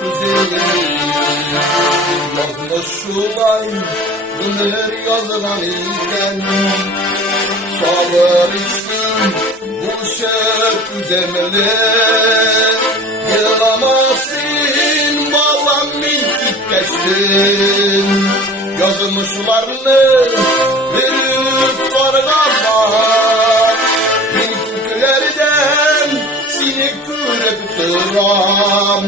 güzelim. Yazmışlar ömür yazılan iken, sabır için bu şöp zemli. Yılamazsın bağlan mintik geçtin, yazmışlarını verip vargama. Mintiklerden seni kürek duram,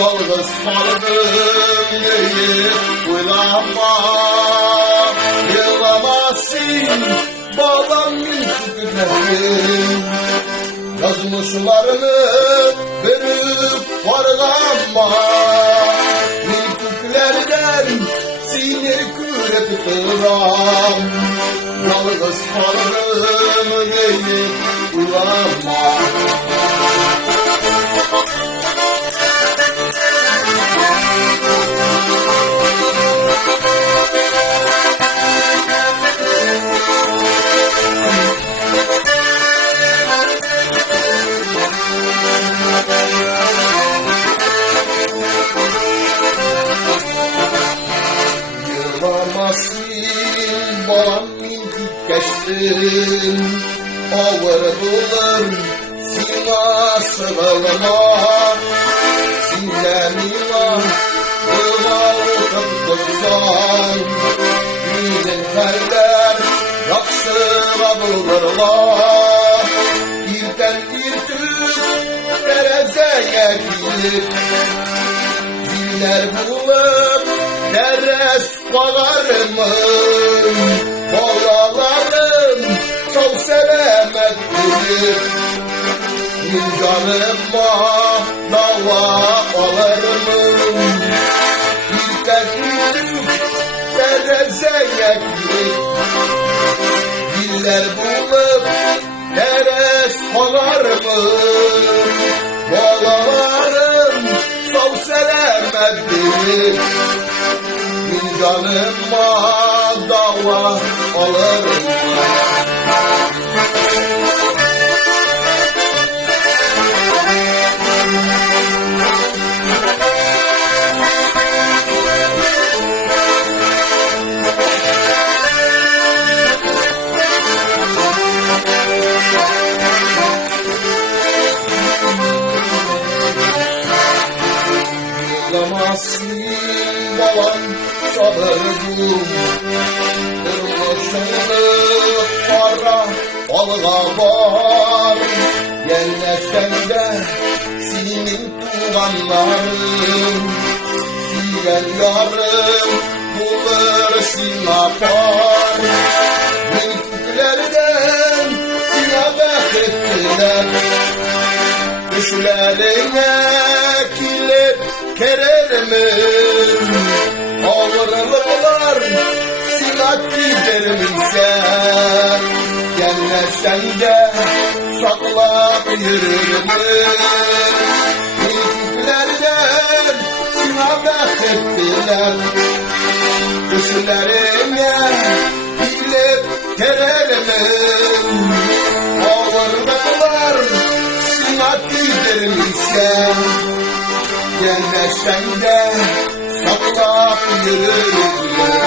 yalnız kaldım diye uylama. Yılamazsın bağlan mintiklerin, yazmışlarını verip vargama. Mintiklerden seni kürek duram, yalnız kaldım diye uylama. Yılamazsın balam mintik geçtin, ağır bulur sina sığılma. Sinlemina bıvalı kıptırsan, bilin perler yaksıra bulurlar. İlten irtük derezeye gidip, ziller bulup teres bağarımın. Balalarım çok selamet bilir, bir canıma dava alırım. Bir teknik terezeye gidip, diller bulup teres bağarımın. Balalarım çok selamet bilir, bir canıma dava alırım. Yılamazsın balam sabır bul, kırmışını para balığa var. Yenleşen de senin tuğanların, silen yarım bulur sinapar. Mintiklerden sinabek ettiler, düşlerine kilip kererimin. Ağırlıklar silah giderimse, yenleşen de saklap yürürüm. Mintiklerden sinabek ettiler, düşlerine kilip kererimin. Ağırlıklar silah giderimse, yenleşen de saklap yürürüm.